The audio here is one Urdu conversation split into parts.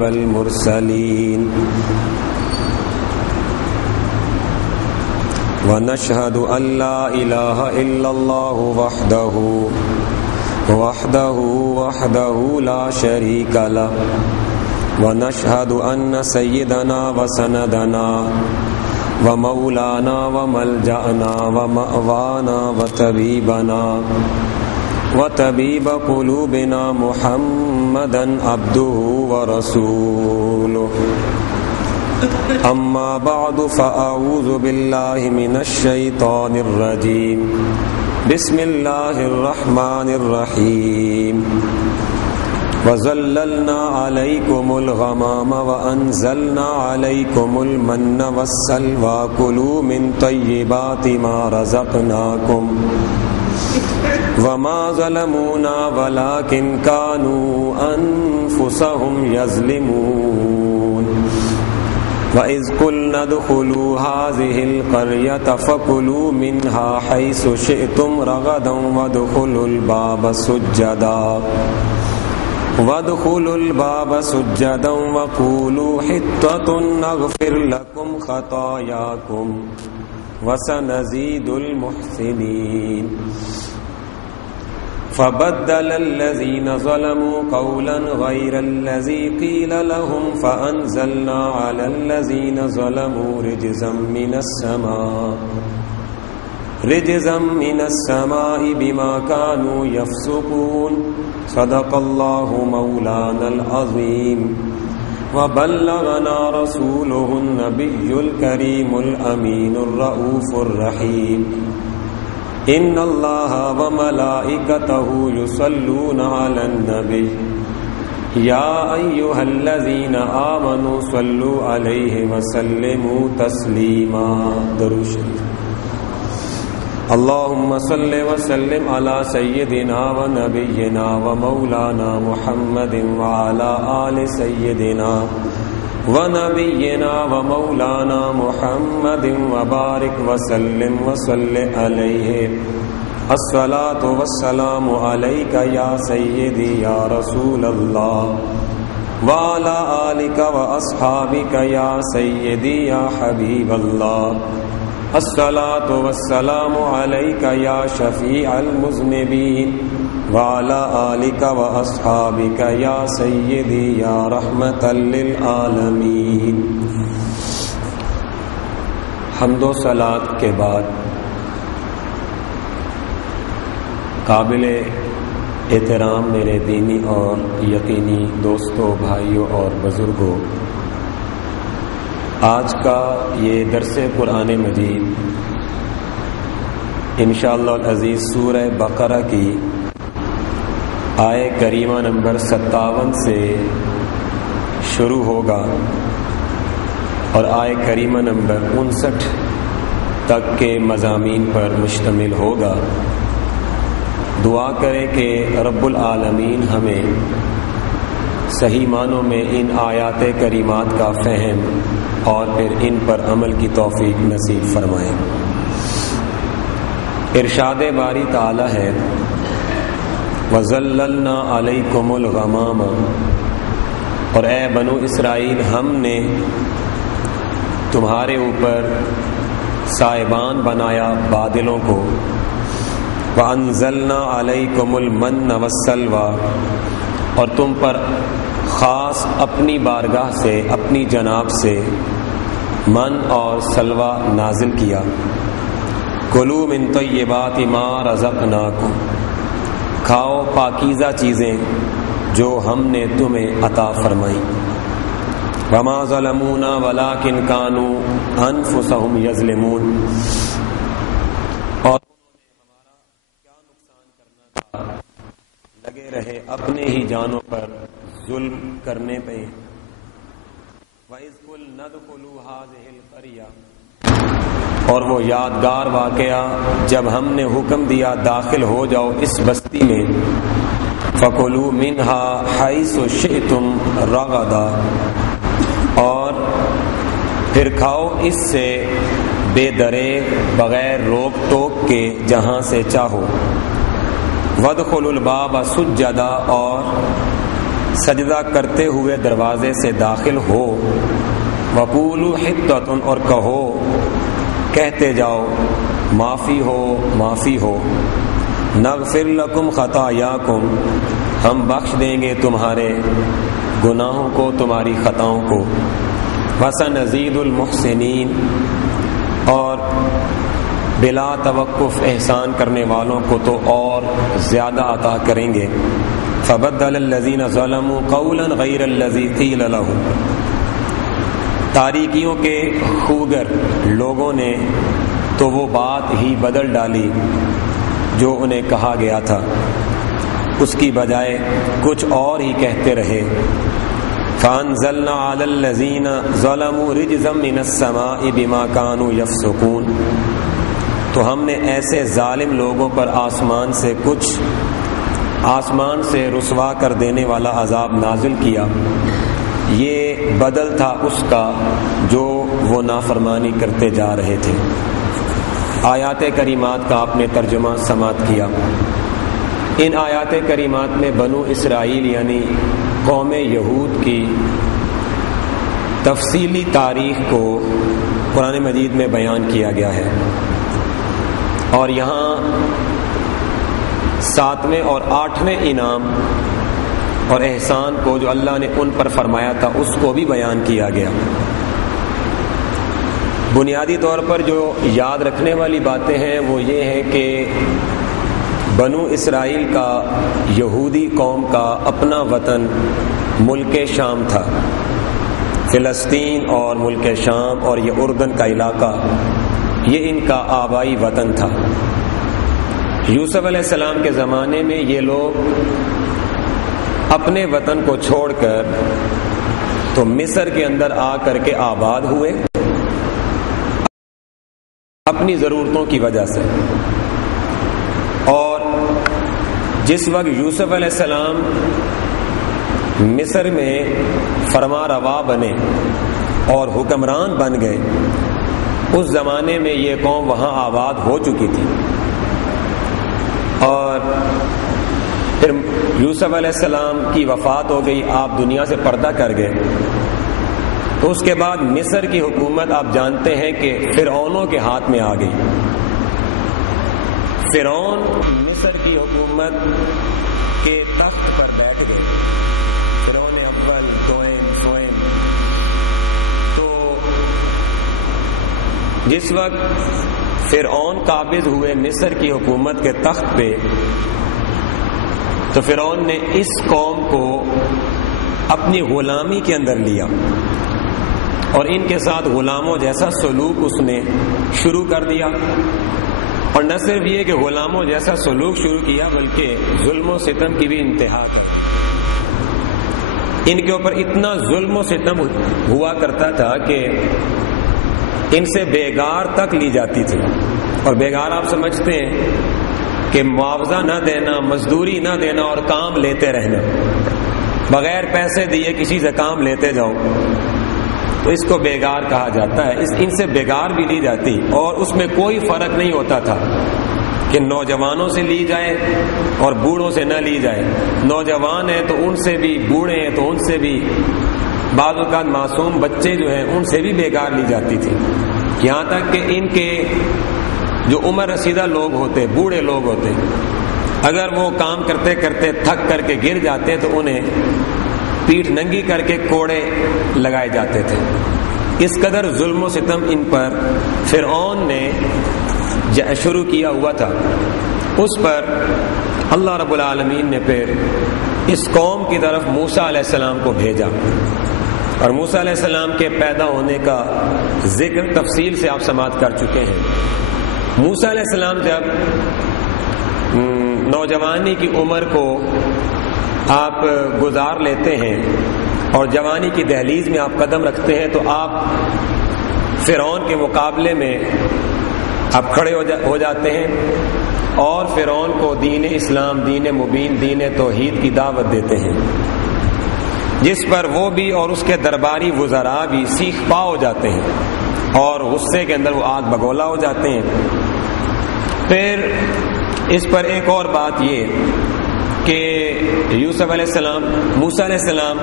والمرسلين ونشهد أن لا إله إلا الله وحده لا شريك له ونشهد أن سيدنا وسندنا ومولانا وملجأنا ومأوانا وطبيب قلوبنا محمدا عبده ورسوله أما بعد فأعوذ بالله من الشيطان الرجيم بسم الله الرحمن الرحيم وظللنا عليكم الغمام وأنزلنا عليكم المن والسلوى كلوا من طيبات ما رزقناكم وما ظلمونا ولكن كانوا أنفسهم يظلمون وإذ قلنا ادخلوا هذه القرية فكلوا منها حيث شئتم رغدا وادخلوا الباب سجدا وقولوا حطة نغفر لكم خطاياكم وسنزيد المحسنين فبدل الذين ظلموا قولا غير الذي قيل لهم فأنزلنا على الذين ظلموا رجزا من السماء بما كانوا يفسقون صدق الله مولانا العظيم وبلغنا رسوله النبي الكريم الأمين الرؤوف الرحيم إن الله وملائكته يصلون على النبي يا أيها الذين آمنوا صلوا عليه وسلموا تسليما درود شریف اللهم صل وسلم على سيدنا ونبينا ومولانا محمد وعلى آل سيدنا ونبينا ومولانا محمد وبارك وسلم وصل عليه الصلاة والسلام عليك يا سيدي يا رسول الله وعلى آلك وأصحابك يا سيدي يا حبيب الله الصلاة والسلام عليك يا شفيع المذنبين وعلى آلك وأصحابك يا سيدي يا رحمة للعالمين. حمد و صلات کے بعد قابل احترام میرے دینی اور یقینی دوستوں، بھائیوں اور بزرگوں، آج کا یہ درس قرآن مجید انشاءاللہ العزیز سورہ بقرہ کی آیہ کریمہ نمبر 57 سے شروع ہوگا اور آیہ کریمہ نمبر 59 تک کے مضامین پر مشتمل ہوگا. دعا کریں کہ رب العالمین ہمیں صحیح معنوں میں ان آیات کریمات کا فہم اور پھر ان پر عمل کی توفیق نصیب فرمائیں. ارشاد باری تعالی ہے وَظَلَّلْنَا عَلَيْكُمُ الْغَمَامَ، اور اے بنو اسرائیل ہم نے تمہارے اوپر سائبان بنایا بادلوں کو. وَأَنزَلْنَا عَلَيْكُمُ الْمَنَّ وَالسَّلْوَىٰ، اور تم پر خاص اپنی بارگاہ سے، اپنی جناب سے من اور سلوہ نازل کیا. کلوا من طیبات ما رزقناکم، کھاؤ پاکیزہ چیزیں جو ہم نے تمہیں عطا فرمائیں. وما ظلمونا ولکن کانوا انفسهم یظلمون، اور انہوں نے ہمارا کیا نقصان کرنا تھا، لگے رہے اپنے ہی جانوں پر ظلم کرنے پہ. وَإِذْ قُلْنَا ادْخُلُوا هَٰذِهِ الْقَرْيَةَ، اور وہ یادگار واقعہ جب ہم نے حکم دیا داخل ہو جاؤ اس بستی میں. فَكُلُوا مِنْهَا حَيْثُ شِئْتُمْ رَغَدًا، اور پھر کھاؤ اس سے بے دریغ بغیر روک ٹوک کے جہاں سے چاہو. وَادْخُلُوا الْبَابَ سُجَّدًا، اور سجدہ کرتے ہوئے دروازے سے داخل ہو، وقولوا حطۃ، اور کہو، کہتے جاؤ، معافی ہو معافی ہو، نغفر لکم خطایاکم، ہم بخش دیں گے تمہارے گناہوں کو، تمہاری خطاؤں کو، وسنزید المحسنین، اور بلا توقف احسان کرنے والوں کو تو اور زیادہ عطا کریں گے۔ فبدل الذین ظلموا قولا غیر الذی قیل لهم، تاریکیوں کے خوگر لوگوں نے تو وہ بات ہی بدل ڈالی جو انہیں کہا گیا تھا، اس کی بجائے کچھ اور ہی کہتے رہے۔ فانزلنا علی الذین ظلموا رجزا من السماء بما كانوا یفسقون، تو ہم نے ایسے ظالم لوگوں پر آسمان سے رسوا کر دینے والا عذاب نازل کیا، یہ بدل تھا اس کا جو وہ نافرمانی کرتے جا رہے تھے۔ آیات کریمات کا آپ نے ترجمہ سماعت کیا۔ ان آیات کریمات میں بنو اسرائیل یعنی قوم یہود کی تفصیلی تاریخ کو قرآن مجید میں بیان کیا گیا ہے، اور یہاں 7ویں اور 8ویں انعام اور احسان کو جو اللہ نے ان پر فرمایا تھا اس کو بھی بیان کیا گیا۔ بنیادی طور پر جو یاد رکھنے والی باتیں ہیں وہ یہ ہے کہ بنو اسرائیل کا، یہودی قوم کا اپنا وطن ملک شام تھا، فلسطین اور ملک شام اور یہ اردن کا علاقہ، یہ ان کا آبائی وطن تھا۔ یوسف علیہ السلام کے زمانے میں یہ لوگ اپنے وطن کو چھوڑ کر تو مصر کے اندر آ کر کے آباد ہوئے اپنی ضرورتوں کی وجہ سے، اور جس وقت یوسف علیہ السلام مصر میں فرما روا بنے اور حکمران بن گئے، اس زمانے میں یہ قوم وہاں آباد ہو چکی تھی، اور پھر یوسف علیہ السلام کی وفات ہو گئی، آپ دنیا سے پردہ کر گئے، تو اس کے بعد مصر کی حکومت آپ جانتے ہیں کہ فرعونوں کے ہاتھ میں آ گئی۔ فرعون مصر کی حکومت کے تخت پر بیٹھ گئے، فرعون اول، دوئم، سوئم۔ تو جس وقت فرعون قابض ہوئے مصر کی حکومت کے تخت پہ، تو فرعون نے اس قوم کو اپنی غلامی کے اندر لیا اور ان کے ساتھ غلاموں جیسا سلوک اس نے شروع کر دیا، اور نہ صرف یہ کہ غلاموں جیسا سلوک شروع کیا بلکہ ظلم و ستم کی بھی انتہا کر ان کے اوپر اتنا ظلم و ستم ہوا کرتا تھا کہ ان سے بیگار تک لی جاتی تھی، اور بیگار آپ سمجھتے ہیں کہ معاوضہ نہ دینا، مزدوری نہ دینا اور کام لیتے رہنا، بغیر پیسے دیے کسی سے کام لیتے جاؤ، تو اس کو بیگار کہا جاتا ہے۔ ان سے بیگار بھی لی جاتی، اور اس میں کوئی فرق نہیں ہوتا تھا کہ نوجوانوں سے لی جائے اور بوڑھوں سے نہ لی جائے، نوجوان ہیں تو ان سے بھی، بوڑھے ہیں تو ان سے بھی، بعض اوقات معصوم بچے جو ہیں ان سے بھی بیگار لی جاتی تھی، یہاں تک کہ ان کے جو عمر رسیدہ لوگ ہوتے، بوڑھے لوگ ہوتے، اگر وہ کام کرتے کرتے تھک کر کے گر جاتے تو انہیں پیٹھ ننگی کر کے کوڑے لگائے جاتے تھے۔ اس قدر ظلم و ستم ان پر فرعون نے شروع کیا ہوا تھا۔ اس پر اللہ رب العالمین نے پھر اس قوم کی طرف موسیٰ علیہ السلام کو بھیجا، اور موسیٰ علیہ السلام کے پیدا ہونے کا ذکر تفصیل سے آپ سماعت کر چکے ہیں۔ موسیٰ علیہ السلام جب نوجوانی کی عمر کو آپ گزار لیتے ہیں اور جوانی کی دہلیز میں آپ قدم رکھتے ہیں تو آپ فرعون کے مقابلے میں آپ کھڑے ہو جاتے ہیں اور فرعون کو دین اسلام، دین مبین، دین توحید کی دعوت دیتے ہیں، جس پر وہ بھی اور اس کے درباری وزراء بھی سیخ پا ہو جاتے ہیں اور غصے کے اندر وہ آگ بگولا ہو جاتے ہیں۔ پھر اس پر ایک اور بات یہ کہ کہ یوسف علیہ السلام، موسیٰ علیہ السلام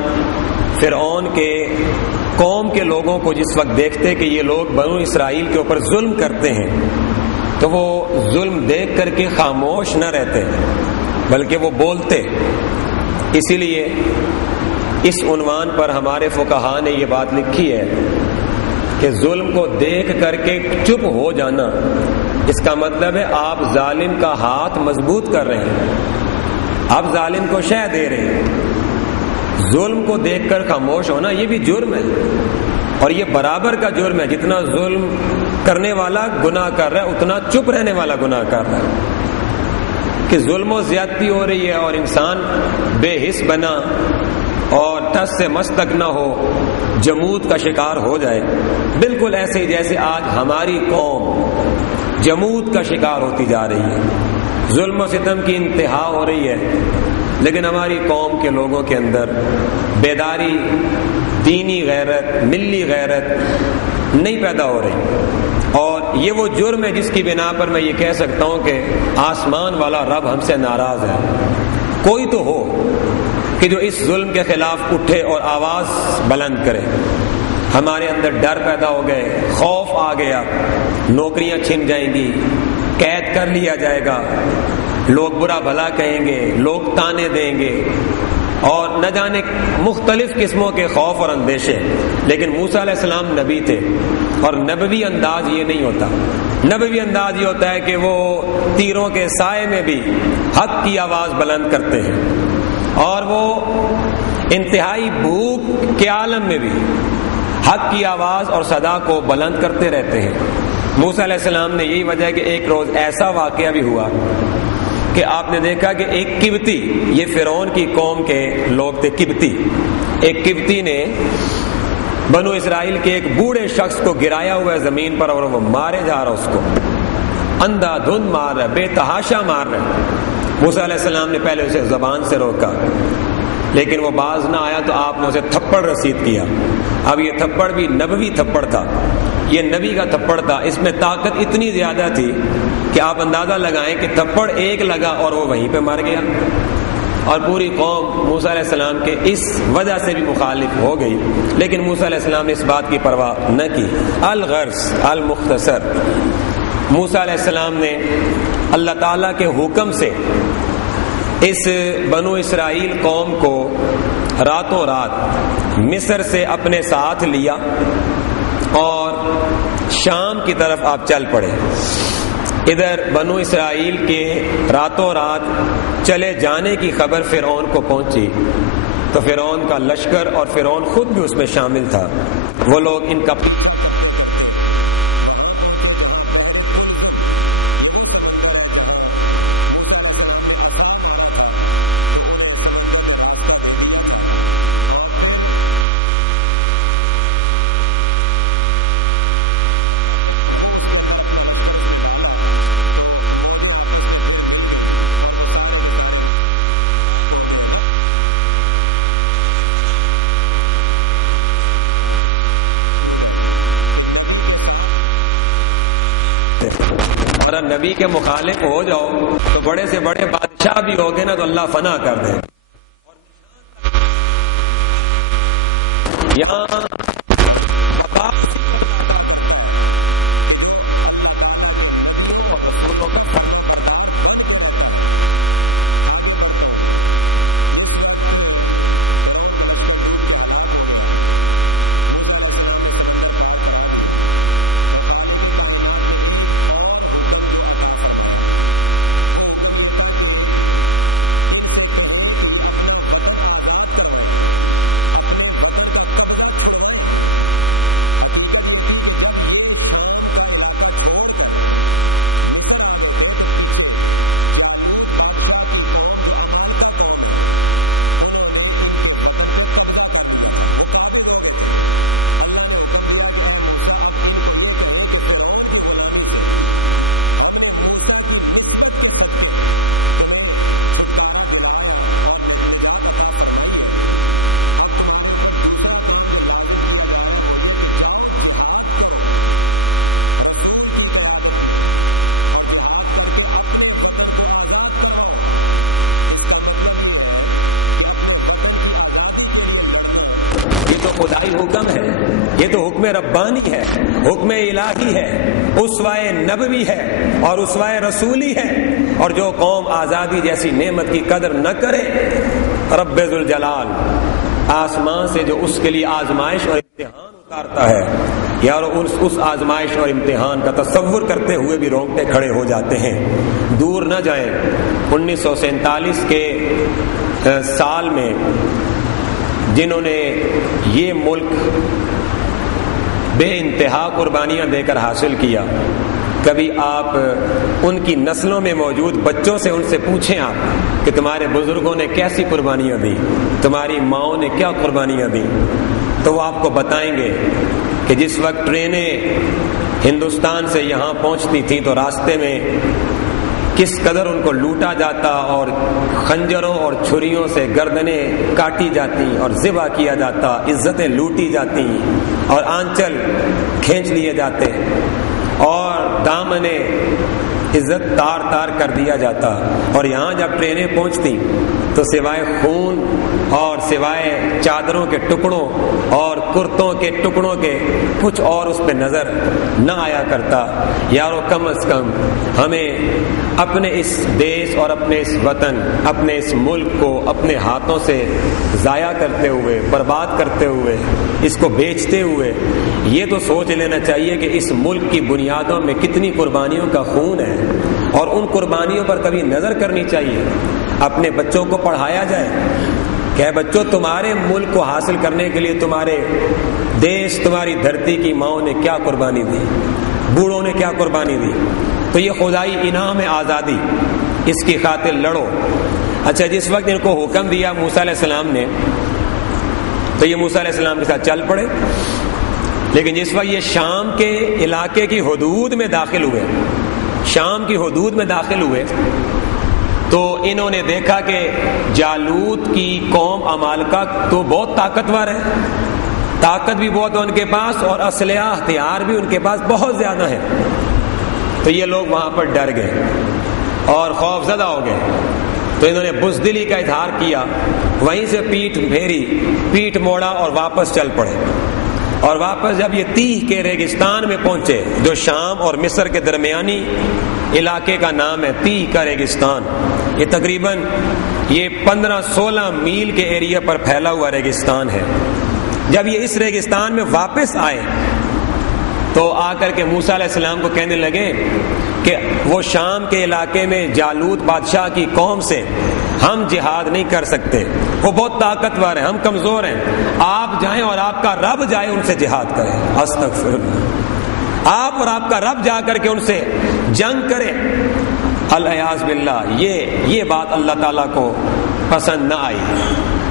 فرعون کے قوم کے لوگوں کو جس وقت دیکھتے کہ یہ لوگ بنو اسرائیل کے اوپر ظلم کرتے ہیں تو وہ ظلم دیکھ کر کے خاموش نہ رہتے بلکہ وہ بولتے. اسی لیے اس عنوان پر ہمارے فقہاء نے یہ بات لکھی ہے کہ ظلم کو دیکھ کر کے چپ ہو جانا، اس کا مطلب ہے آپ ظالم کا ہاتھ مضبوط کر رہے ہیں، آپ ظالم کو شے دے رہے ہیں. ظلم کو دیکھ کر خاموش ہونا یہ بھی جرم ہے، اور یہ برابر کا جرم ہے. جتنا ظلم کرنے والا گناہ کر رہا ہے اتنا چپ رہنے والا گناہ کر رہا ہے. کہ ظلم و زیادتی ہو رہی ہے اور انسان بے حس بنا اور ٹس سے مس تک نہ ہو، جمود کا شکار ہو جائے، بالکل ایسے ہی جیسے آج ہماری قوم جمود کا شکار ہوتی جا رہی ہے. ظلم و ستم کی انتہا ہو رہی ہے، لیکن ہماری قوم کے لوگوں کے اندر بیداری، دینی غیرت، ملی غیرت نہیں پیدا ہو رہی. اور یہ وہ جرم ہے جس کی بنا پر میں یہ کہہ سکتا ہوں کہ آسمان والا رب ہم سے ناراض ہے. کوئی تو ہو کہ جو اس ظلم کے خلاف اٹھے اور آواز بلند کرے. ہمارے اندر ڈر پیدا ہو گئے، خوف آ گیا، نوکریاں چھن جائیں گی، قید کر لیا جائے گا، لوگ برا بھلا کہیں گے، لوگ تانے دیں گے، اور نہ جانے مختلف قسموں کے خوف اور اندیشے. لیکن موسیٰ علیہ السلام نبی تھے، اور نبوی انداز یہ نہیں ہوتا. نبوی انداز یہ ہوتا ہے کہ وہ تیروں کے سائے میں بھی حق کی آواز بلند کرتے ہیں، اور وہ انتہائی بھوک کے عالم میں بھی حق کی آواز اور صدا کو بلند کرتے رہتے ہیں. موسیٰ علیہ السلام نے یہی وجہ ہے کہ ایک روز ایسا واقعہ بھی ہوا کہ آپ نے دیکھا کہ ایک قبطی، یہ فرعون کی قوم کے لوگ تھے قبطی، ایک قبطی نے بنو اسرائیل کے ایک بوڑھے شخص کو گرایا ہوا ہے زمین پر، اور وہ مارے جا رہا، اس کو اندھا دھند مار رہا ہے، بے تحاشا مار رہا ہے. موسیٰ علیہ السلام نے پہلے اسے زبان سے روکا، لیکن وہ باز نہ آیا تو آپ نے اسے تھپڑ رسید کیا. اب یہ تھپڑ بھی نبوی تھپڑ تھا، یہ نبی کا تھپڑ تھا. اس میں طاقت اتنی زیادہ تھی کہ آپ اندازہ لگائیں کہ تھپڑ ایک لگا اور وہ وہیں پہ مر گیا. اور پوری قوم موسیٰ علیہ السلام کے اس وجہ سے بھی مخالف ہو گئی. لیکن موسیٰ علیہ السلام نے اس بات کی پرواہ نہ کی. الغرض المختصر، موسیٰ علیہ السلام نے اللہ تعالیٰ کے حکم سے اس بنو اسرائیل قوم کو راتوں رات مصر سے اپنے ساتھ لیا اور شام کی طرف آپ چل پڑے. ادھر بنو اسرائیل کے راتوں رات چلے جانے کی خبر فرعون کو پہنچی تو فرعون کا لشکر اور فرعون خود بھی اس میں شامل تھا. وہ لوگ ان کا نبی کے مخالف ہو جاؤ تو بڑے سے بڑے بادشاہ بھی ہوگے نا تو اللہ فنا کر دے. یہاں الہی حکم ہے، یہ تو حکم ربانی ہے، حکم الہی ہے، اسوہ نبوی ہے اور اسوہ رسولی ہے۔ اور جو قوم آزادی جیسی نعمت کی قدر نہ کرے، رب ذوالجلال آسمان سے جو اس کے لیے آزمائش اور امتحان اتارتا ہے، یار اس آزمائش اور امتحان کا تصور کرتے ہوئے بھی رونگٹے کھڑے ہو جاتے ہیں۔ دور نہ جائیں، 1947 کے سال میں جنہوں نے یہ ملک بے انتہا قربانیاں دے کر حاصل کیا، کبھی آپ ان کی نسلوں میں موجود بچوں سے ان سے پوچھیں آپ کہ تمہارے بزرگوں نے کیسی قربانیاں دی، تمہاری ماؤں نے کیا قربانیاں دی، تو وہ آپ کو بتائیں گے کہ جس وقت ٹرینیں ہندوستان سے یہاں پہنچتی تھیں تو راستے میں کس قدر ان کو لوٹا جاتا اور خنجروں اور چھریوں سے گردنیں کاٹی جاتی اور ذبح کیا جاتا، عزتیں لوٹی جاتی اور آنچل کھینچ لیے جاتے اور دامنیں عزت تار تار کر دیا جاتا۔ اور یہاں جب ٹرینیں پہنچتی تو سوائے خون اور سوائے چادروں کے ٹکڑوں اور کرتوں کے ٹکڑوں کے کچھ اور اس پہ نظر نہ آیا کرتا۔ یارو کم از کم ہمیں اپنے اس دیش اور اپنے اس وطن، اپنے اس ملک کو اپنے ہاتھوں سے ضائع کرتے ہوئے، برباد کرتے ہوئے، اس کو بیچتے ہوئے یہ تو سوچ لینا چاہیے کہ اس ملک کی بنیادوں میں کتنی قربانیوں کا خون ہے، اور ان قربانیوں پر کبھی نظر کرنی چاہیے۔ اپنے بچوں کو پڑھایا جائے کہ بچوں تمہارے ملک کو حاصل کرنے کے لیے تمہارے دیش، تمہاری دھرتی کی ماؤں نے کیا قربانی دی، بوڑھوں نے کیا قربانی دی۔ تو یہ خدائی انعام ہے آزادی، اس کی خاطر لڑو۔ اچھا، جس وقت ان کو حکم دیا موسیٰ علیہ السلام نے تو یہ موسیٰ علیہ السلام کے ساتھ چل پڑے، لیکن جس وقت یہ شام کے علاقے کی حدود میں داخل ہوئے، شام کی حدود میں داخل ہوئے تو انہوں نے دیکھا کہ جالوت کی قوم عمالقہ تو بہت طاقتور ہے، طاقت بھی بہت ہے ان کے پاس اور اسلحہ ہتھیار بھی ان کے پاس بہت زیادہ ہے۔ تو یہ لوگ وہاں پر ڈر گئے اور خوف زدہ ہو گئے، تو انہوں نے بزدلی کا اظہار کیا، وہیں سے پیٹھ پھیری، پیٹھ موڑا اور واپس چل پڑے۔ اور واپس جب یہ تیہ کے ریگستان میں پہنچے، جو شام اور مصر کے درمیانی علاقے کا نام ہے تیہ کا ریگستان، یہ تقریباً 15-16 میل کے ایریا پر پھیلا ہوا ریگستان ہے۔ جب یہ اس ریگستان میں واپس آئے تو آ کر کے موسیٰ علیہ السلام کو کہنے لگے کہ وہ شام کے علاقے میں جالوت بادشاہ کی قوم سے ہم جہاد نہیں کر سکتے، وہ بہت طاقتور ہیں، ہم کمزور ہیں، آپ جائیں اور آپ کا رب جائے ان سے جہاد کرے۔ استغفر اللہ، آپ اور آپ کا رب جا کر کے ان سے جنگ کرے۔ الیاذ باللہ، یہ بات اللہ تعالیٰ کو پسند نہ آئی۔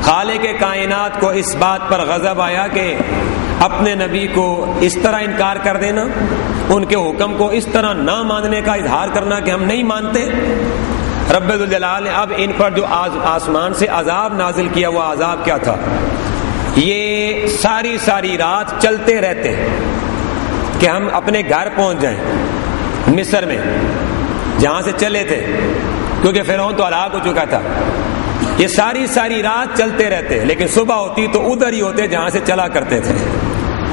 خالق کائنات کو اس بات پر غضب آیا کہ اپنے نبی کو اس طرح انکار کر دینا، ان کے حکم کو اس طرح نہ ماننے کا اظہار کرنا کہ ہم نہیں مانتے۔ رب الجلال نے اب ان پر جو آسمان سے عذاب نازل کیا، وہ عذاب کیا تھا؟ یہ ساری رات چلتے رہتے کہ ہم اپنے گھر پہنچ جائیں مصر میں جہاں سے چلے تھے، کیونکہ فرعون تو ہلاک ہو چکا تھا۔ یہ ساری رات چلتے رہتے، لیکن صبح ہوتی تو ادھر ہی ہوتے جہاں سے چلا کرتے تھے۔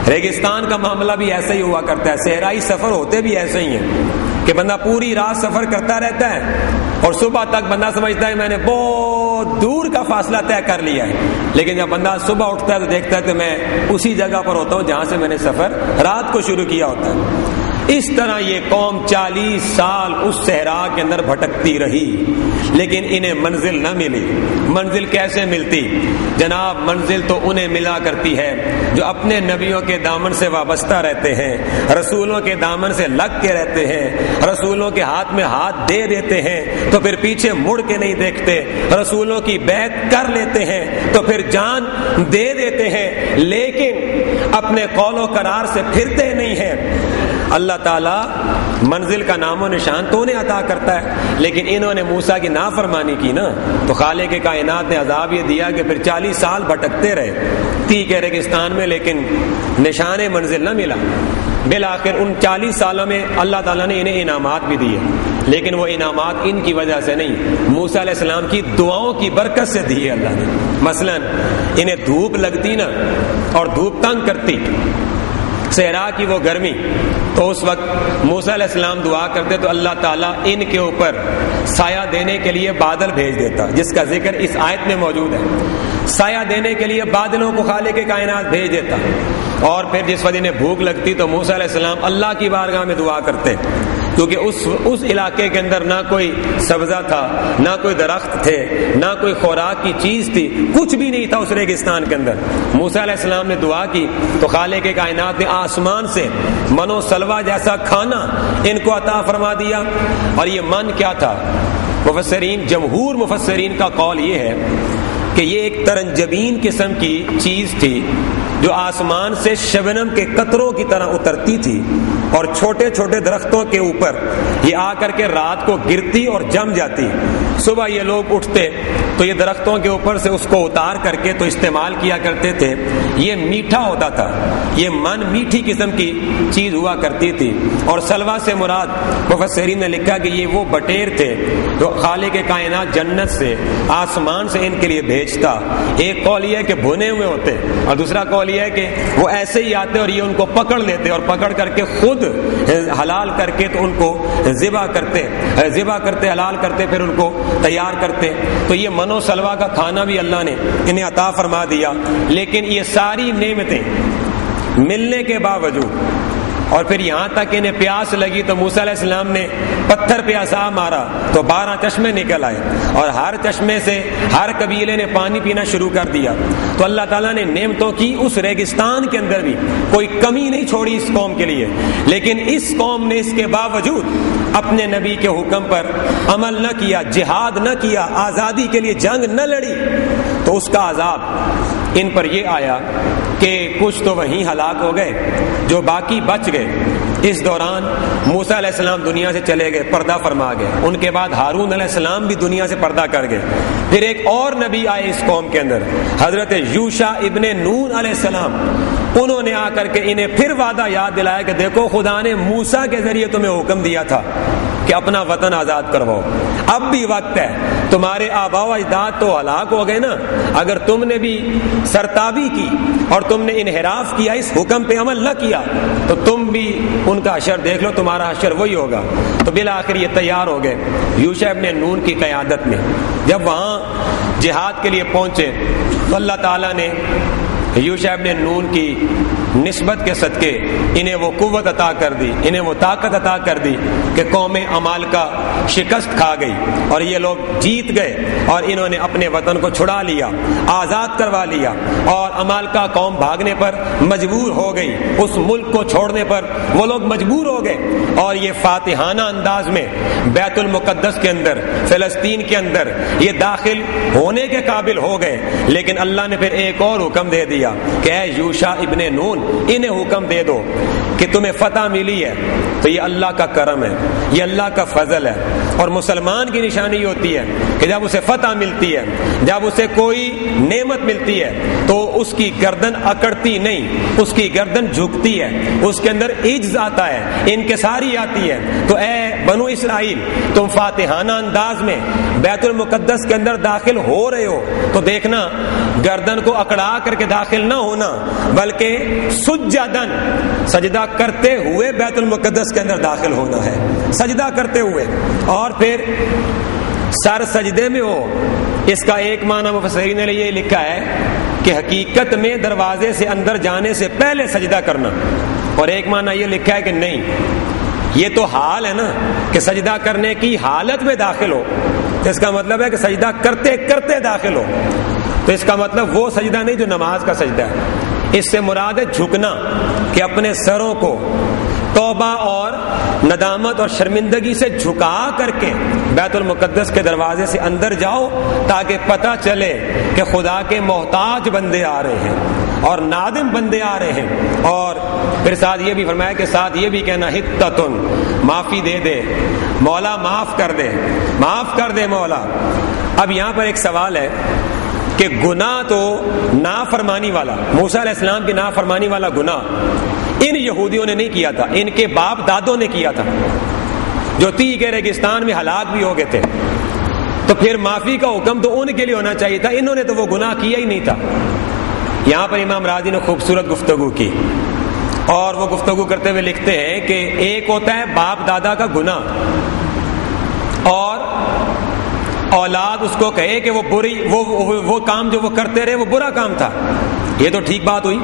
ریگستان کا معاملہ بھی ایسا ہی ہوا کرتا ہے، صحرائی سفر ہوتے بھی ایسے ہی ہیں کہ بندہ پوری رات سفر کرتا رہتا ہے اور صبح تک بندہ سمجھتا ہے میں نے بہت دور کا فاصلہ طے کر لیا ہے، لیکن جب بندہ صبح اٹھتا ہے تو دیکھتا ہے کہ میں اسی جگہ پر ہوتا ہوں جہاں سے میں نے سفر رات کو شروع کیا ہوتا ہے۔ اس طرح یہ قوم 40 سال اس صحرا کے اندر بھٹکتی رہی، لیکن انہیں منزل نہ ملی۔ منزل کیسے ملتی جناب؟ منزل تو انہیں ملا کرتی ہے جو اپنے نبیوں کے دامن سے وابستہ رہتے ہیں، رسولوں کے دامن سے لگ کے رہتے ہیں، رسولوں کے ہاتھ میں ہاتھ دے دیتے ہیں تو پھر پیچھے مڑ کے نہیں دیکھتے، رسولوں کی بیعت کر لیتے ہیں تو پھر جان دے دیتے ہیں، لیکن اپنے قول و قرار سے پھرتے نہیں ہیں۔ اللہ تعالیٰ منزل کا نام و نشان تو انہیں عطا کرتا ہے، لیکن انہوں نے موسیٰ کی نافرمانی کی نا، تو خالق کائنات نے عذاب یہ دیا کہ پھر 40 سال بھٹکتے رہے تیہ کے ریگستان میں، لیکن نشان منزل نہ ملا۔ بالآخر ان 40 سالوں میں اللہ تعالیٰ نے انہیں انعامات بھی دیے، لیکن وہ انعامات ان کی وجہ سے نہیں، موسیٰ علیہ السلام کی دعاؤں کی برکت سے دیے اللہ نے۔ مثلا انہیں دھوپ لگتی نا اور دھوپ تنگ کرتی صحرا کی وہ گرمی، تو اس وقت موسیٰ علیہ السلام دعا کرتے تو اللہ تعالیٰ ان کے اوپر سایہ دینے کے لیے بادل بھیج دیتا، جس کا ذکر اس آیت میں موجود ہے۔ سایہ دینے کے لیے بادلوں کو خالق کائنات بھیج دیتا، اور پھر جس وقت انہیں بھوک لگتی تو موسیٰ علیہ السلام اللہ کی بارگاہ میں دعا کرتے، کیونکہ اس علاقے کے اندر نہ کوئی سبزہ تھا، نہ کوئی درخت تھے، نہ کوئی خوراک کی چیز تھی، کچھ بھی نہیں تھا اس ریگستان کے اندر۔ موسیٰ علیہ السلام نے دعا کی تو خالق کائنات نے آسمان سے من و سلوہ جیسا کھانا ان کو عطا فرما دیا۔ اور یہ من کیا تھا؟ مفسرین، جمہور مفسرین کا قول یہ ہے کہ یہ ایک ترنجبین قسم کی چیز تھی جو آسمان سے شبنم کے قطروں کی طرح اترتی تھی، اور چھوٹے چھوٹے درختوں کے اوپر یہ آ کر کے رات کو گرتی اور جم جاتی۔ صبح یہ لوگ اٹھتے تو یہ درختوں کے اوپر سے اس کو اتار کر کے تو استعمال کیا کرتے تھے۔ یہ میٹھا ہوتا تھا، یہ من میٹھی قسم کی چیز ہوا کرتی تھی۔ اور سلوہ سے مراد مفسرین نے لکھا کہ یہ وہ بٹیر تھے جو خالق کائنات جنت سے آسمان سے ان کے لیے بھیجتا۔ ایک قول یہ ہے کہ بھنے ہوئے ہوتے، اور دوسرا قول یہ ہے کہ وہ ایسے ہی آتے اور یہ ان کو پکڑ لیتے اور پکڑ کر کے خود حلال کر کے تو ان کو ذبح کرتے حلال کرتے، پھر ان کو تیار کرتے۔ تو یہ من و سلوہ کا کھانا بھی اللہ نے انہیں عطا فرما دیا۔ لیکن یہ ساری نعمتیں ملنے کے باوجود، اور پھر یہاں تک انہیں پیاس لگی تو موسیٰ علیہ السلام نے پتھر پہ عصا مارا تو 12 چشمے نکل آئے، اور ہر چشمے سے ہر قبیلے نے پانی پینا شروع کر دیا۔ تو اللہ تعالیٰ نے نعمتوں کی اس ریگستان کے اندر بھی کوئی کمی نہیں چھوڑی اس قوم کے لیے، لیکن اس قوم نے اس کے باوجود اپنے نبی کے حکم پر عمل نہ کیا، جہاد نہ کیا، آزادی کے لیے جنگ نہ لڑی، تو اس کا عذاب ان پر یہ آیا کہ کچھ تو وہیں ہلاک ہو گئے، جو باقی بچ گئے۔ اس دوران موسیٰ علیہ السلام دنیا سے چلے گئے، پردہ فرما گئے۔ ان کے بعد ہارون علیہ السلام بھی دنیا سے پردہ کر گئے۔ پھر ایک اور نبی آئے اس قوم کے اندر، حضرت یوشع ابن نون علیہ السلام۔ انہوں نے آ کر کے انہیں پھر وعدہ یاد دلایا کہ دیکھو خدا نے موسیٰ کے ذریعے تمہیں حکم دیا تھا کہ اپنا وطن آزاد کرواؤ، اب بھی وقت ہے۔ تمہارے آباء و اجداد تو ہلاک ہو گئے نا، اگر تم نے بھی سرتابی کی اور تم نے انحراف کیا، اس حکم پہ عمل نہ کیا، تو تم بھی ان کا حشر دیکھ لو، تمہارا حشر وہی ہوگا۔ تو بالآخر یہ تیار ہو گئے یوشع ابن نون کی قیادت میں۔ جب وہاں جہاد کے لیے پہنچے تو اللہ تعالیٰ نے یوشع ابن نون کی نسبت کے صدقے انہیں وہ قوت عطا کر دی، انہیں وہ طاقت عطا کر دی کہ قوم عمالقہ شکست کھا گئی اور یہ لوگ جیت گئے، اور انہوں نے اپنے وطن کو چھڑا لیا، آزاد کروا لیا، اور عمالقہ قوم بھاگنے پر مجبور ہو گئی، اس ملک کو چھوڑنے پر وہ لوگ مجبور ہو گئے، اور یہ فاتحانہ انداز میں بیت المقدس کے اندر، فلسطین کے اندر یہ داخل ہونے کے قابل ہو گئے۔ لیکن اللہ نے پھر ایک اور حکم دے دیا کہ اے یوشع ابن نون، انہیں حکم دے دو کہ تمہیں فتح ملی ہے تو یہ اللہ کا کرم ہے، یہ اللہ کا فضل ہے۔ اور مسلمان کی نشانی یہ ہوتی ہے کہ جب اسے فتح ملتی ہے، جب اسے کوئی نعمت ملتی ہے تو اس کی گردن اکڑتی نہیں، اس کی گردن جھکتی ہے، اس کے اندر عجز آتا ہے، انکساری آتی ہے۔ تو اے بنو اسرائیل، تم فاتحانہ انداز میں بیت المقدس کے اندر داخل ہو رہے ہو تو دیکھنا گردن کو اکڑا کر کے داخل نہ ہونا، بلکہ سجدن، سجدہ کرتے ہوئے بیت المقدس کے اندر داخل ہونا ہے، سجدہ کرتے ہوئے، اور پھر سر سجدے میں ہو۔ اس کا ایک معنی مفسرین نے یہ لکھا ہے کہ حقیقت میں دروازے سے اندر جانے سے پہلے سجدہ کرنا، اور ایک معنی یہ لکھا ہے کہ نہیں، یہ تو حال ہے نا کہ سجدہ کرنے کی حالت میں داخل ہو، اس کا مطلب ہے کہ سجدہ کرتے کرتے داخل ہو۔ تو اس کا مطلب وہ سجدہ نہیں جو نماز کا سجدہ ہے، اس سے مراد ہے جھکنا، کہ اپنے سروں کو توبہ اور ندامت اور شرمندگی سے جھکا کر کے بیت المقدس کے دروازے سے اندر جاؤ، تاکہ پتہ چلے کہ خدا کے محتاج بندے آ رہے ہیں اور نادم بندے آ رہے ہیں۔ اور پھر ساتھ یہ بھی فرمایا کہ ساتھ یہ بھی کہنا حتتن، معافی دے دے مولا، معاف کر دے، معاف کر دے مولا۔ اب یہاں پر ایک سوال ہے کہ گناہ تو نافرمانی والا، موسیٰ علیہ السلام کی نافرمانی والا گناہ ان یہودیوں نے نہیں کیا تھا، ان کے باپ دادوں نے کیا تھا، جو تی کے ریگستان میں ہلاک بھی ہو گئے تھے۔ تو پھر معافی کا حکم تو ان کے لیے ہونا چاہیے تھا، انہوں نے تو وہ گناہ کیا ہی نہیں تھا۔ یہاں پر امام راضی نے خوبصورت گفتگو کی، اور وہ گفتگو کرتے ہوئے لکھتے ہیں کہ ایک ہوتا ہے باپ دادا کا گناہ، اور اولاد اس کو کہے کہ وہ کام جو وہ کرتے رہے وہ برا کام تھا، یہ تو ٹھیک بات ہوئی۔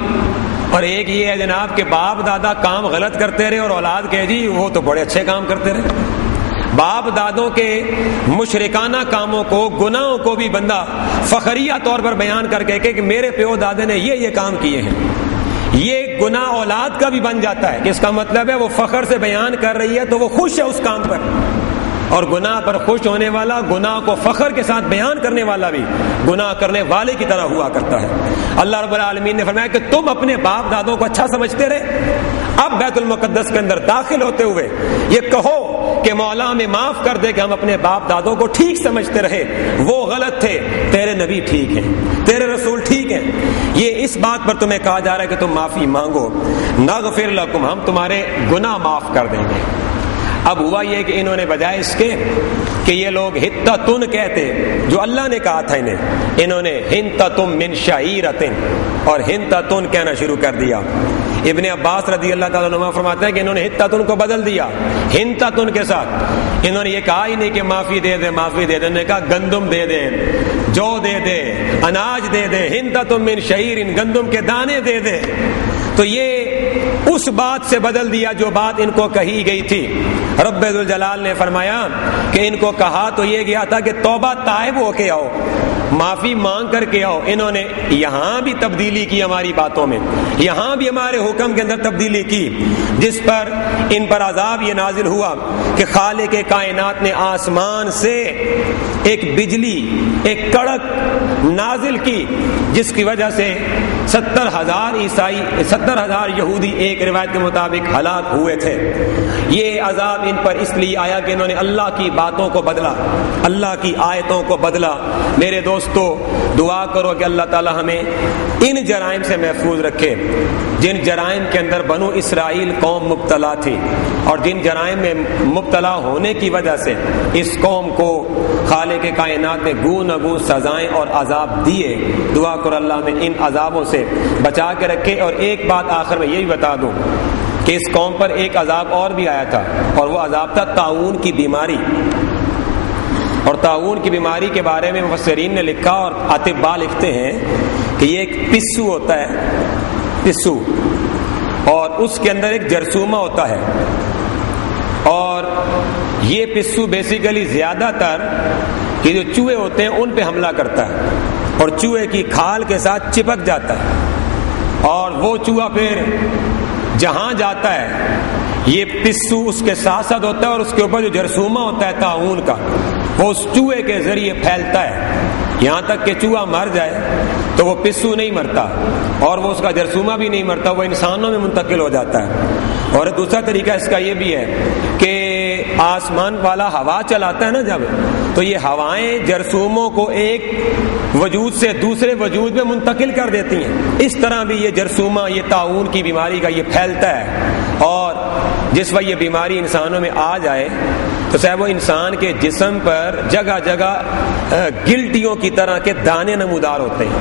اور ایک یہ ہے جناب کہ باپ دادا کام غلط کرتے رہے اور اولاد کہے جی وہ تو بڑے اچھے کام کرتے رہے۔ باپ دادوں کے مشرکانہ کاموں کو، گناہوں کو بھی بندہ فخریہ طور پر بیان کر کے کہ میرے پیو دادے نے یہ کام کیے ہیں، یہ گناہ اولاد کا بھی بن جاتا ہے کہ اس کا مطلب ہے وہ فخر سے بیان کر رہی ہے تو وہ خوش ہے اس کام پر، اور گناہ پر خوش ہونے والا، گناہ کو فخر کے ساتھ بیان کرنے والا بھی گناہ کرنے والے کی طرح ہوا کرتا ہے۔ اللہ رب العالمین نے فرمایا کہ تم اپنے باپ دادوں کو اچھا سمجھتے رہے، اب بیت المقدس کے اندر داخل ہوتے ہوئے یہ کہو کہ مولا ہمیں معاف کر دے کہ ہم اپنے باپ دادوں کو ٹھیک سمجھتے رہے، وہ غلط تھے، تیرے نبی ٹھیک ہیں، تیرے رسول ٹھیک ہیں۔ یہ اس بات پر تمہیں کہا جا رہا ہے کہ تم معافی مانگو، نغفر لکم، ہم تمہارے گناہ معاف کر دیں گے۔ اب ہوا یہ کہ انہوں نے بجائے اس کے کہ یہ لوگ حتتن کہتے جو اللہ نے کہا تھا انہوں نے حنتتم من شعیرتن اور حنتتن کہنا شروع کر دیا۔ ابن عباس رضی اللہ تعالیٰ عنہ فرماتے ہیں کہ انہوں نے حتتن کو بدل دیا حنتتن کے ساتھ۔ انہوں نے یہ کہا ہی نہیں کہ معافی دے دے، معافی دے دے، انہوں نے کہا گندم دے دے، جو دے دے، اناج دے دے، حنتتم من شعیر، گندم کے دانے دے دے۔ تو یہ اس بات سے بدل دیا جو بات ان کو کہی گئی تھی۔ رب ذوالجلال نے فرمایا کہ ان کو کہا تو یہ گیا تھا کہ توبہ تائب ہو کے آؤ، معافی مانگ کر کے آؤ۔ انہوں نے یہاں بھی تبدیلی کی ہماری باتوں میں، یہاں بھی ہمارے حکم کے اندر تبدیلی کی، جس پر ان پر عذاب یہ نازل ہوا کہ خالق کائنات نے آسمان سے ایک بجلی، ایک کڑک نازل کی، جس کی وجہ سے 70,000 یہودی ایک روایت کے مطابق ہلاک ہوئے تھے۔ یہ عذاب ان پر اس لیے آیا کہ انہوں نے اللہ کی باتوں کو بدلا، اللہ کی آیتوں کو بدلا۔ میرے دوستو دعا کرو کہ اللہ تعالی ہمیں ان جرائم سے محفوظ رکھے جن جرائم کے اندر بنو اسرائیل قوم مبتلا تھی، اور جن جرائم میں مبتلا ہونے کی وجہ سے اس قوم کو خالق کائنات نے گو نہ گو سزائیں اور عذاب دیے۔ دعا کرو اللہ ہمیں ان عذابوں سے بچا کے رکھے۔ اور ایک بات آخر میں یہی بتا دوں کہ اس قوم پر ایک عذاب اور بھی آیا تھا، اور وہ عذاب تھا طاعون کی بیماری۔ اور طاعون کی بیماری کے بارے میں مفسرین نے لکھا اور اطباء لکھتے ہیں کہ یہ ایک پسو ہوتا ہے، پسو، اور اس کے اندر ایک جرثومہ ہوتا ہے، اور یہ پسو بیسیکلی زیادہ تر یہ جو چوہے ہوتے ہیں ان پہ حملہ کرتا ہے، اور چوہے کی کھال کے ساتھ چپک جاتا ہے، اور وہ چوہا پھر جہاں جاتا ہے یہ پسو اس کے ساتھ ساتھ ہوتا ہے، اور اس کے اوپر جو جرثومہ ہوتا ہے طاعون کا وہ اس چوہے کے ذریعے پھیلتا ہے، یہاں تک کہ چوہا مر جائے تو وہ پسو نہیں مرتا، اور وہ اس کا جرثومہ بھی نہیں مرتا، وہ انسانوں میں منتقل ہو جاتا ہے۔ اور دوسرا طریقہ اس کا یہ بھی ہے کہ آسمان والا ہوا چلاتا ہے نا جب، تو یہ ہوائیں جرثوموں کو ایک وجود سے دوسرے وجود میں منتقل کر دیتی ہیں۔ اس طرح بھی یہ جرثومہ، یہ طاعون کی بیماری کا یہ پھیلتا ہے، اور جس وقت یہ بیماری انسانوں میں آ جائے تو صاحب وہ انسان کے جسم پر جگہ جگہ گلٹیوں کی طرح کے دانے نمودار ہوتے ہیں،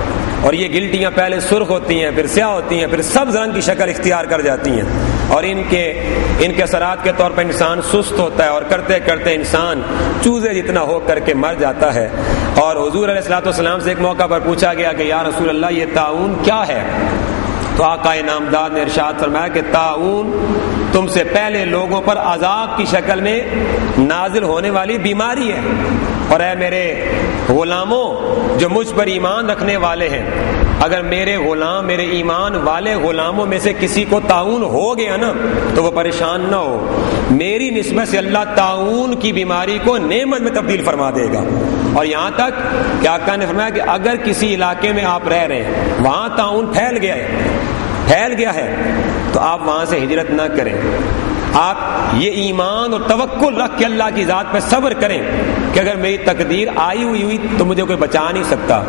اور یہ گلٹیاں پہلے سرخ ہوتی ہیں، پھر سیاہ ہوتی ہیں، پھر سبز رنگ کی شکل اختیار کر جاتی ہیں، اور ان کے اثرات کے طور پر انسان سست ہوتا ہے، اور کرتے کرتے انسان چوزے جتنا ہو کر کے مر جاتا ہے۔ اور حضور علیہ الصلوۃ والسلام سے ایک موقع پر پوچھا گیا کہ یا رسول اللہ یہ طاعون کیا ہے؟ تو آقا نامدار نے ارشاد فرمایا کہ طاعون تم سے پہلے لوگوں پر عذاب کی شکل میں نازل ہونے والی بیماری ہے، اور اے میرے غلاموں جو مجھ پر ایمان رکھنے والے ہیں، اگر میرے غلام، میرے ایمان والے غلاموں میں سے کسی کو طاعون ہو گیا نا تو وہ پریشان نہ ہو، میری نسبت سے اللہ طاعون کی بیماری کو نعمت میں تبدیل فرما دے گا۔ اور یہاں تک کہ آقا نے فرمایا کہ اگر کسی علاقے میں آپ رہ رہے ہیں، وہاں طاعون پھیل گیا ہے تو آپ وہاں سے ہجرت نہ کریں، آپ یہ ایمان اور توکل رکھ کے اللہ کی ذات پہ صبر کریں کہ اگر میری تقدیر آئی ہوئی تو مجھے کوئی بچا نہیں سکتا،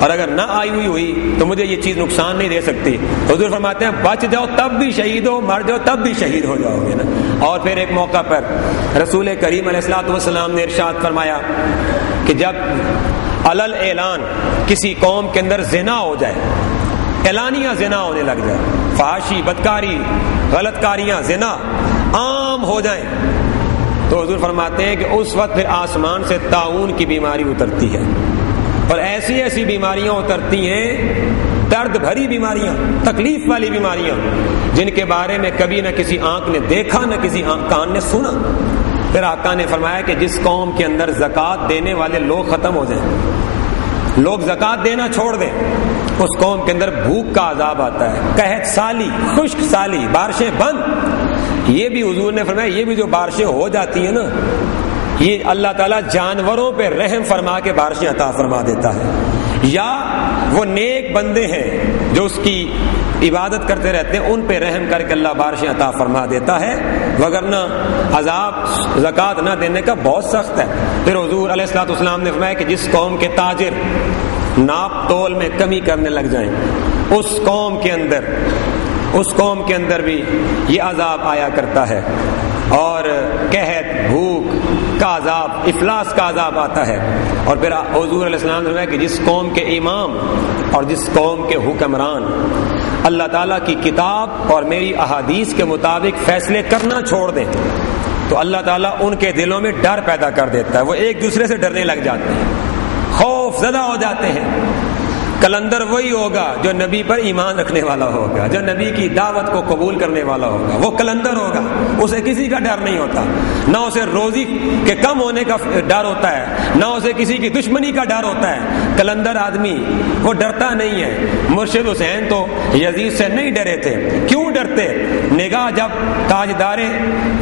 اور اگر نہ آئی ہوئی تو مجھے یہ چیز نقصان نہیں دے سکتی۔ حضور فرماتے ہیں بچ جاؤ تب بھی شہید ہو، مر جاؤ تب بھی شہید ہو جاؤ گے نا۔ اور پھر ایک موقع پر رسول کریم علیہ الصلوۃ والسلام نے ارشاد فرمایا کہ جب علل اعلان کسی قوم کے اندر زنا ہو جائے، اعلانیہ زنا ہونے لگ جائے، فحاشی، بدکاری، غلط کاریاں، زنا عام ہو جائیں، تو حضور فرماتے ہیں کہ اس وقت پھر آسمان سے طاعون کی بیماری اترتی ہے، اور ایسی ایسی بیماریاں اترتی ہیں، درد بھری بیماریاں، تکلیف والی بیماریاں، جن کے بارے میں کبھی نہ کسی آنکھ نے دیکھا نہ کسی کان نے سنا۔ پھر آقا نے فرمایا کہ جس قوم کے اندر زکوٰۃ دینے والے لوگ ختم ہو جائیں، لوگ زکوٰۃ دینا چھوڑ دیں، اس قوم کے اندر بھوک کا عذاب آتا ہے، قحط سالی، خشک سالی، بارشیں بند۔ یہ بھی حضور نے فرمایا یہ بھی جو بارشیں ہو جاتی ہیں نا، یہ اللہ تعالیٰ جانوروں پہ رحم فرما کے بارشیں عطا فرما دیتا ہے، یا وہ نیک بندے ہیں جو اس کی عبادت کرتے رہتے ہیں، ان پہ رحم کر کے اللہ بارشیں عطا فرما دیتا ہے، وگرنہ عذاب زکوٰۃ نہ دینے کا بہت سخت ہے۔ پھر حضور علیہ الصلوۃ والسلام نے فرمایا کہ جس قوم کے تاجر ناپ تول میں کمی کرنے لگ جائیں، اس قوم کے اندر بھی یہ عذاب آیا کرتا ہے، اور قحط، بھوک کا عذاب، افلاس کا عذاب آتا ہے۔ اور پھر حضور علیہ السلام نے فرمایا کہ جس قوم کے امام اور جس قوم کے حکمران اللہ تعالیٰ کی کتاب اور میری احادیث کے مطابق فیصلے کرنا چھوڑ دیں، تو اللہ تعالیٰ ان کے دلوں میں ڈر پیدا کر دیتا ہے، وہ ایک دوسرے سے ڈرنے لگ جاتے ہیں، خوف زدہ ہو جاتے ہیں۔ کلندر وہی ہوگا جو نبی پر ایمان رکھنے والا ہوگا، جو نبی کی دعوت کو قبول کرنے والا ہوگا، وہ کلندر ہوگا، اسے کسی کا ڈر نہیں ہوتا، نہ اسے روزی کے کم ہونے کا ڈر ہوتا ہے، نہ اسے کسی کی دشمنی کا ڈر ہوتا ہے۔ کلندر آدمی وہ ڈرتا نہیں ہے۔ مرشد حسین تو یزید سے نہیں ڈرے تھے، کیوں ڈرتے؟ نگاہ جب تاجدار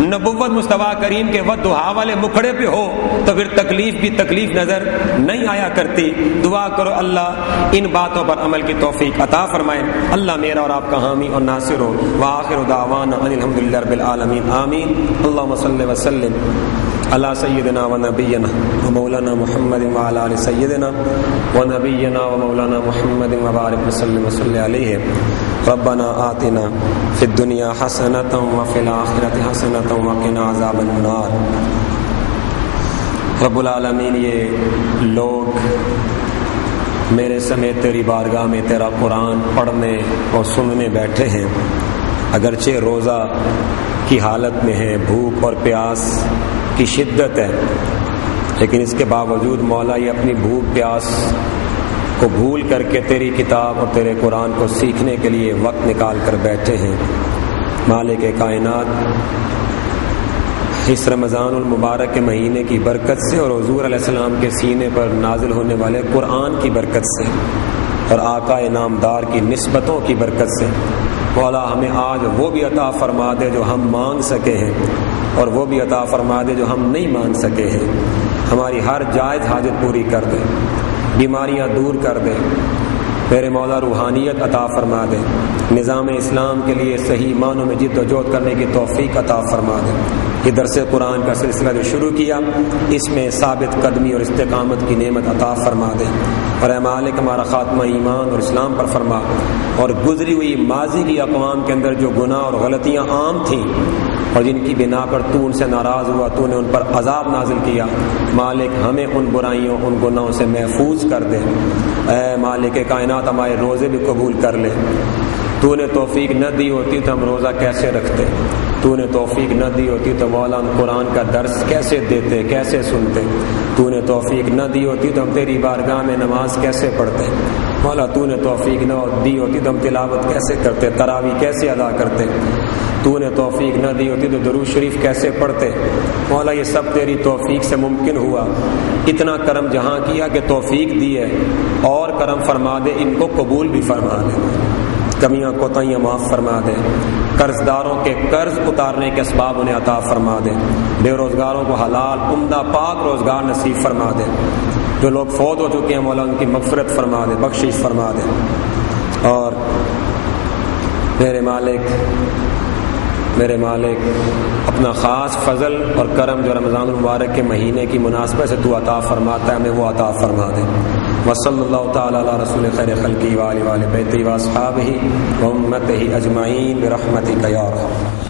نبوت مصطفیٰ کریم کے والضحیٰ والے مکھڑے پہ ہو تو پھر تکلیف بھی تکلیف نظر نہیں آیا کرتی۔ دعا کرو اللہ ان باتوں پر عمل کی توفیق عطا فرمائے۔ اللہ میرا اور آپ کا حامی اور ناصر ہو۔ وآخر دعوانا ان الحمدللہ رب العالمین، آمین۔ اللہم صلی وسلم علی سیدنا و نبینا و مولانا محمد وعلی آل سیدنا و نبینا و مولانا محمد وبارک وسلم وصلی علیہ۔ ربنا آتنا فی الدنیا حسنۃ وفی الآخرۃ حسنۃ وقنا عذاب النار۔ رب العالمین، یہ لوگ میرے سمیت تیری بارگاہ میں تیرا قرآن پڑھنے اور سننے بیٹھے ہیں، اگرچہ روزہ کی حالت میں ہیں، بھوک اور پیاس کی شدت ہے، لیکن اس کے باوجود مولا یہ اپنی بھوک پیاس کو بھول کر کے تیری کتاب اور تیرے قرآن کو سیکھنے کے لیے وقت نکال کر بیٹھے ہیں۔ مالک کائنات، اس رمضان المبارک کے مہینے کی برکت سے اور حضور علیہ السلام کے سینے پر نازل ہونے والے قرآن کی برکت سے اور آقا نامدار کی نسبتوں کی برکت سے مولا ہمیں آج وہ بھی عطا فرما دے جو ہم مانگ سکے ہیں، اور وہ بھی عطا فرما دے جو ہم نہیں مانگ سکے ہیں۔ ہماری ہر جائز حاجت پوری کر دے، بیماریاں دور کر دے، میرے مولا روحانیت عطا فرما دے، نظام اسلام کے لیے صحیح معنوں میں جد و جہد کرنے کی توفیق عطا فرما دے۔ یہ درس قرآن کا سلسلہ جو شروع کیا، اس میں ثابت قدمی اور استقامت کی نعمت عطا فرما دے، اور اے مالک ہمارا خاتمہ ایمان اور اسلام پر فرما، اور گزری ہوئی ماضی کی اقوام کے اندر جو گناہ اور غلطیاں عام تھیں اور جن کی بنا پر تو ان سے ناراض ہوا، تو نے ان پر عذاب نازل کیا، مالک ہمیں ان برائیوں ان گناہوں سے محفوظ کر دے۔ اے مالک کائنات، ہمارے روزے بھی قبول کر لے۔ تو نے توفیق نہ دی ہوتی تو ہم روزہ کیسے رکھتے؟ تو نے توفیق نہ دی ہوتی تو مولا ہم قرآن کا درس کیسے دیتے، کیسے سنتے؟ تو نے توفیق نہ دی ہوتی تو ہم تیری بارگاہ میں نماز کیسے پڑھتے؟ مولا تو نے توفیق نہ دی ہوتی تو ہم تلاوت کیسے کرتے، تراویح کیسے ادا کرتے؟ تو نے توفیق نہ دی ہوتی تو درود شریف کیسے پڑھتے؟ مولا یہ سب تیری توفیق سے ممکن ہوا۔ اتنا کرم جہاں کیا کہ توفیق دی ہے، اور کرم فرما دے، ان کو قبول بھی فرما دے، کمیاں کوتاہیاں معاف فرما دے، قرض داروں کے قرض اتارنے کے اسباب انہیں عطا فرما دے، بے روزگاروں کو حلال عمدہ پاک روزگار نصیب فرما دے، جو لوگ فوت ہو چکے ہیں مولا ان کی مغفرت فرما دے، بخشش فرما دے۔ اور میرے مالک اپنا خاص فضل اور کرم جو رمضان المبارک کے مہینے کی مناسبت سے تو عطا فرماتا ہے، ہمیں وہ عطا فرما دے۔ وصلی اللہ تعالی علی رسول خیر خلقی وآلہ بیتہ واصحابہ و امتہ اجمعین برحمتک یا ارحم۔